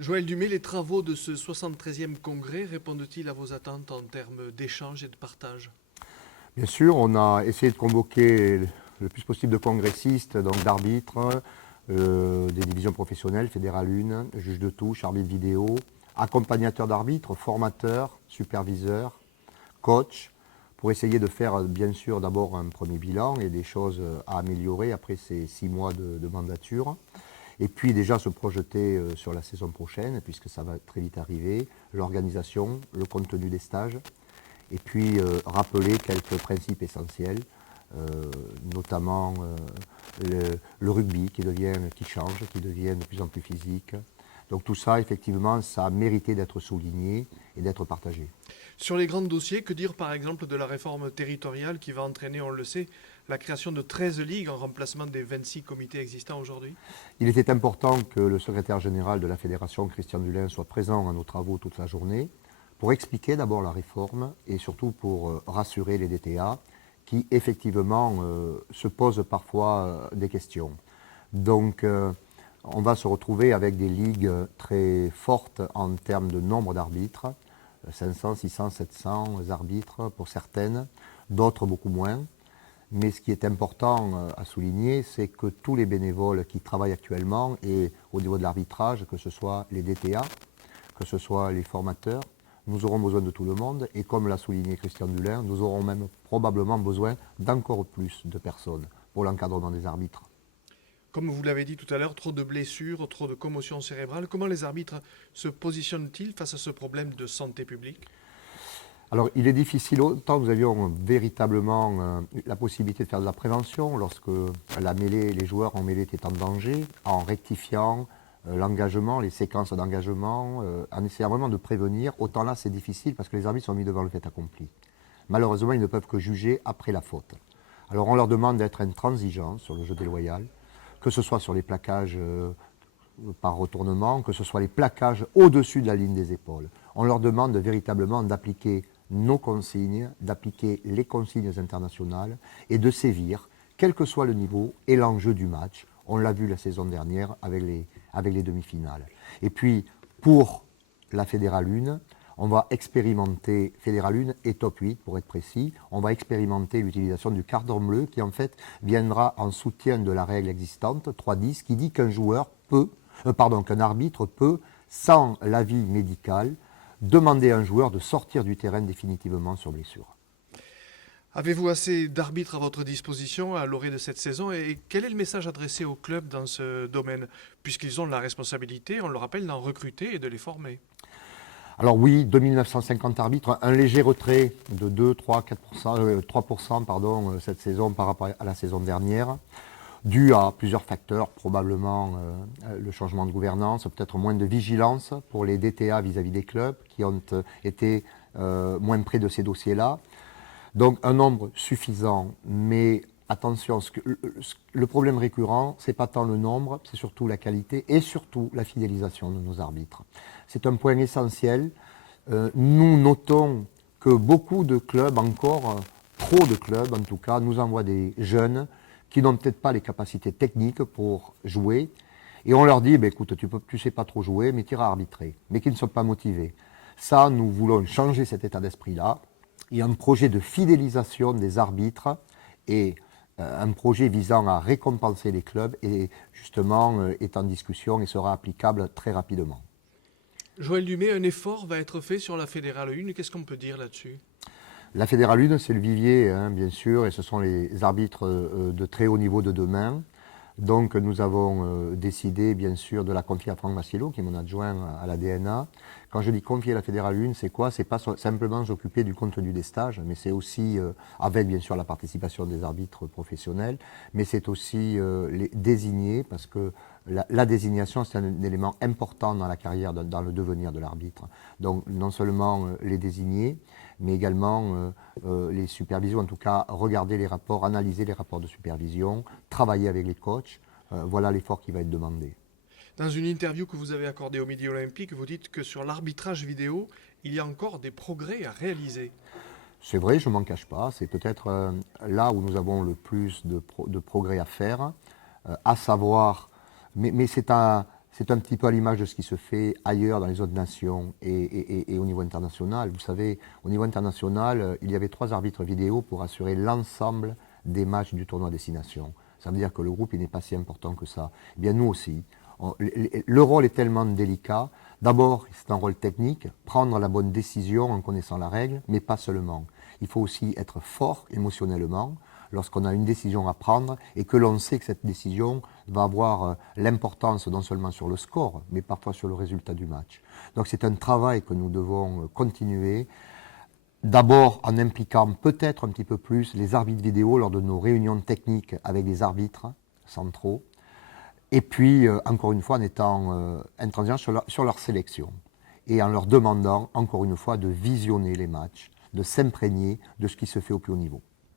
Joël Dumais, les travaux de ce 73e congrès répondent-ils à vos attentes en termes d'échange et de partage? Bien sûr, on a essayé de convoquer le plus possible de congressistes, donc d'arbitres, des divisions professionnelles, Fédéral 1, juges de touche, arbitres vidéo, accompagnateurs d'arbitres, formateurs, superviseurs, coachs, pour essayer de faire bien sûr d'abord un premier bilan et des choses à améliorer après ces 6 mois de mandature. Et puis déjà se projeter sur la saison prochaine, puisque ça va très vite arriver, l'organisation, le contenu des stages, et puis rappeler quelques principes essentiels, euh, notamment le rugby qui change, qui devient de plus en plus physique. Donc tout ça, effectivement, ça a mérité d'être souligné et d'être partagé. Sur les grands dossiers, que dire par exemple de la réforme territoriale qui va entraîner, on le sait, la création de 13 ligues en remplacement des 26 comités existants aujourd'hui? Il était important que le secrétaire général de la fédération, Christian Dulin, soit présent à nos travaux toute la journée pour expliquer d'abord la réforme et surtout pour rassurer les DTA qui effectivement se posent parfois des questions. Donc on va se retrouver avec des ligues très fortes en termes de nombre d'arbitres, 500, 600, 700 arbitres pour certaines, d'autres beaucoup moins. Mais ce qui est important à souligner, c'est que tous les bénévoles qui travaillent actuellement et au niveau de l'arbitrage, que ce soit les DTA, que ce soit les formateurs, nous aurons besoin de tout le monde. Et comme l'a souligné Christian Dulin, nous aurons même probablement besoin d'encore plus de personnes pour l'encadrement des arbitres. Comme vous l'avez dit tout à l'heure, trop de blessures, trop de commotions cérébrales. Comment les arbitres se positionnent-ils face à ce problème de santé publique? Alors, il est difficile, autant nous avions véritablement la possibilité de faire de la prévention lorsque la mêlée, les joueurs en mêlée étaient en danger, en rectifiant l'engagement, les séquences d'engagement, en essayant vraiment de prévenir. Autant là, c'est difficile parce que les arbitres sont mis devant le fait accompli. Malheureusement, ils ne peuvent que juger après la faute. Alors, on leur demande d'être intransigeants sur le jeu déloyal, que ce soit sur les plaquages par retournement, que ce soit les plaquages au-dessus de la ligne des épaules. On leur demande véritablement d'appliquer nos consignes, d'appliquer les consignes internationales et de sévir, quel que soit le niveau et l'enjeu du match. On l'a vu la saison dernière avec les demi-finales. Et puis, pour la Fédérale 1, on va expérimenter, Fédérale 1 et Top 8 pour être précis, on va expérimenter l'utilisation du carton bleu qui en fait viendra en soutien de la règle existante, 3-10, qui dit qu'un arbitre peut, sans l'avis médical, demander à un joueur de sortir du terrain définitivement sur blessure. Avez-vous assez d'arbitres à votre disposition à l'orée de cette saison et quel est le message adressé aux clubs dans ce domaine, puisqu'ils ont la responsabilité, on le rappelle, d'en recruter et de les former? Alors oui, 2950 arbitres, un léger retrait de 2, 3, 4%, 3% cette saison par rapport à la saison dernière, dû à plusieurs facteurs, probablement le changement de gouvernance, peut-être moins de vigilance pour les DTA vis-à-vis des clubs qui ont été moins près de ces dossiers-là. Donc un nombre suffisant, mais attention, le problème récurrent, c'est pas tant le nombre, c'est surtout la qualité et surtout la fidélisation de nos arbitres. C'est un point essentiel. Nous notons que beaucoup de clubs, encore trop de clubs en tout cas, nous envoient des jeunes qui n'ont peut-être pas les capacités techniques pour jouer. Et on leur dit, écoute, tu sais pas trop jouer, mais tu iras arbitrer, mais qui ne sont pas motivés. Ça, nous voulons changer cet état d'esprit-là. Il y a un projet de fidélisation des arbitres et un projet visant à récompenser les clubs et justement est en discussion et sera applicable très rapidement. Joël Dumais, un effort va être fait sur la Fédérale 1, qu'est-ce qu'on peut dire là-dessus? La Fédérale 1, c'est le vivier, bien sûr, et ce sont les arbitres de très haut niveau de demain. Donc nous avons décidé bien sûr de la confier à Franck Massillo, qui est mon adjoint à la DNA. Quand je dis confier à la Fédérale 1, c'est quoi? C'est pas simplement s'occuper du contenu des stages, mais c'est aussi, avec bien sûr la participation des arbitres professionnels, mais c'est aussi les désigner, parce que la désignation, c'est un élément important dans la carrière, dans le devenir de l'arbitre. Donc non seulement les désigner, mais également les supervisions, en tout cas regarder les rapports, analyser les rapports de supervision, travailler avec les coachs. Voilà l'effort qui va être demandé. Dans une interview que vous avez accordée au Midi Olympique, vous dites que sur l'arbitrage vidéo, il y a encore des progrès à réaliser. C'est vrai, je ne m'en cache pas, c'est peut-être là où nous avons le plus de progrès à faire, à savoir, mais c'est c'est un petit peu à l'image de ce qui se fait ailleurs dans les autres nations et au niveau international. Vous savez, au niveau international, il y avait 3 arbitres vidéo pour assurer l'ensemble des matchs du tournoi Destination. Ça veut dire que le groupe il n'est pas si important que ça. Eh bien, nous aussi. Le rôle est tellement délicat. D'abord, c'est un rôle technique, prendre la bonne décision en connaissant la règle, mais pas seulement. Il faut aussi être fort émotionnellement lorsqu'on a une décision à prendre et que l'on sait que cette décision va avoir l'importance non seulement sur le score, mais parfois sur le résultat du match. Donc c'est un travail que nous devons continuer, d'abord en impliquant peut-être un petit peu plus les arbitres vidéo lors de nos réunions techniques avec les arbitres centraux, et puis encore une fois en étant intransigeant sur leur sélection et en leur demandant encore une fois de visionner les matchs, de s'imprégner de ce qui se fait au plus haut niveau.